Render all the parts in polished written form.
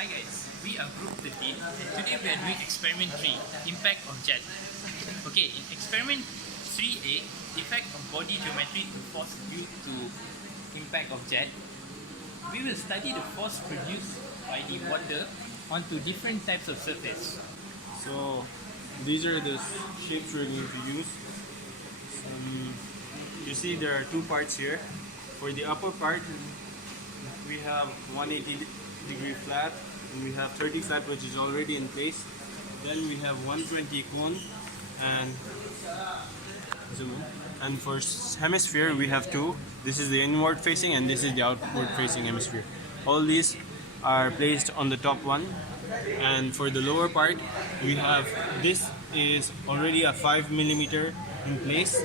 Hi guys, we are Group 13 and today we are doing experiment 3, impact of jet. Okay, in experiment 3A, effect of body geometry and force due to impact of jet, we will study the force produced by the water onto different types of surface. So these are the shapes we're going to use. You see there are two parts here. For the upper part, we have 180-degree flat and we have 30 flat, which is already in place. Then we have 120 cone and zoom in. And for hemisphere we have two. This is the inward facing and this is the outward facing hemisphere. All these are placed on the top one. And for the lower part, we have this is already a 5mm in place,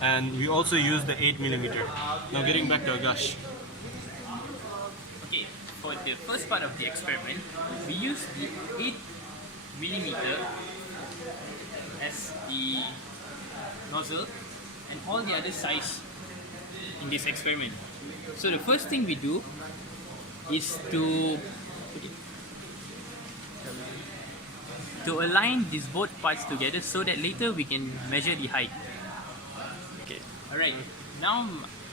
and we also use the 8mm. Now getting back to Agash. Okay, for the first part of the experiment, we use the 8mm as the nozzle and all the other size in this experiment. So the first thing we do is to align these both parts together so that later we can measure the height. Okay. Alright, now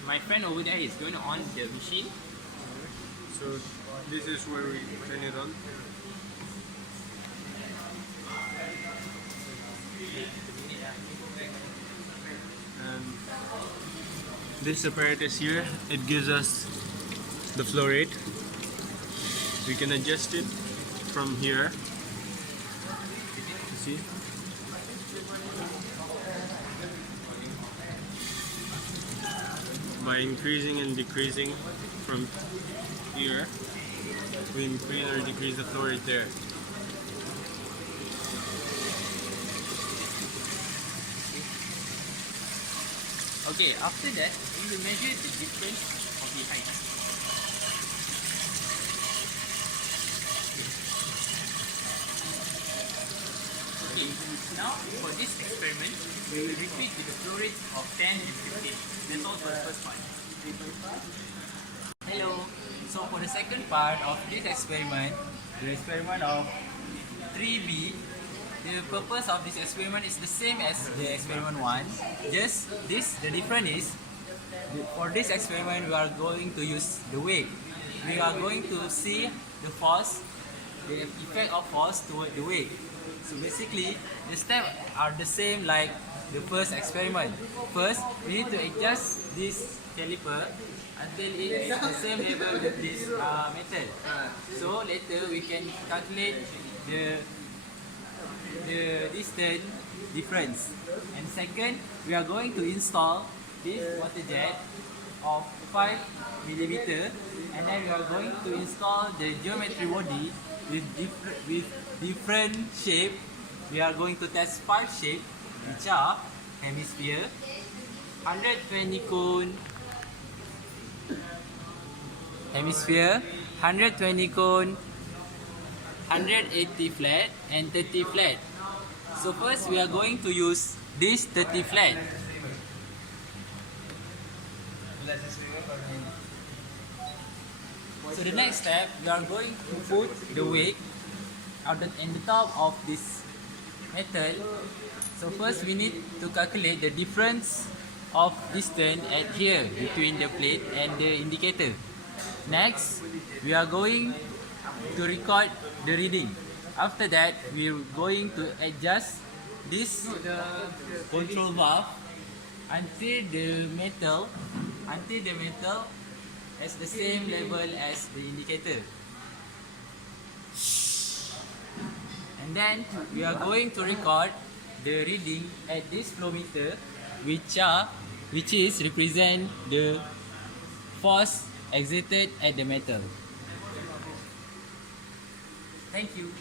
my friend over there is going to on the machine. So this is where we turn it on. And this apparatus here, it gives us the flow rate. We can adjust it from here. You see? By increasing and decreasing from here, we increase or decrease the flow rate there. Okay, after that, we will measure the difference of the height. Okay, now for this experiment, we will repeat with the flow rates of 10 and 15. That's all for the first part. Hello. So for the second part of this experiment, the experiment of 3B, the purpose of this experiment is the same as the experiment 1. Just the difference is, for this experiment we are going to use the weight. We are going to see the force, the effect of force toward the weight. So basically, the steps are the same like the first experiment. First, we need to adjust this caliper until it is the same level with this metal. So later we can calculate the distance difference. And second, we are going to install this water jet of 5mm, and then we are going to install the geometry body with different shape. We are going to test 5 shapes, which are hemisphere, 120 cone, hemisphere, 120 cone, 180 flat and 30 flat. So first we are going to use this 30 flat. So the next step, we are going to put the weight in the top of this metal. So first we need to calculate the difference of distance at here between the plate and the indicator. Next, we are going to record the reading. After that, we are going to adjust this control valve until the metal has the same level as the indicator. And then we are going to record the reading at this flow meter, which is represent the force exerted at the metal. Thank you.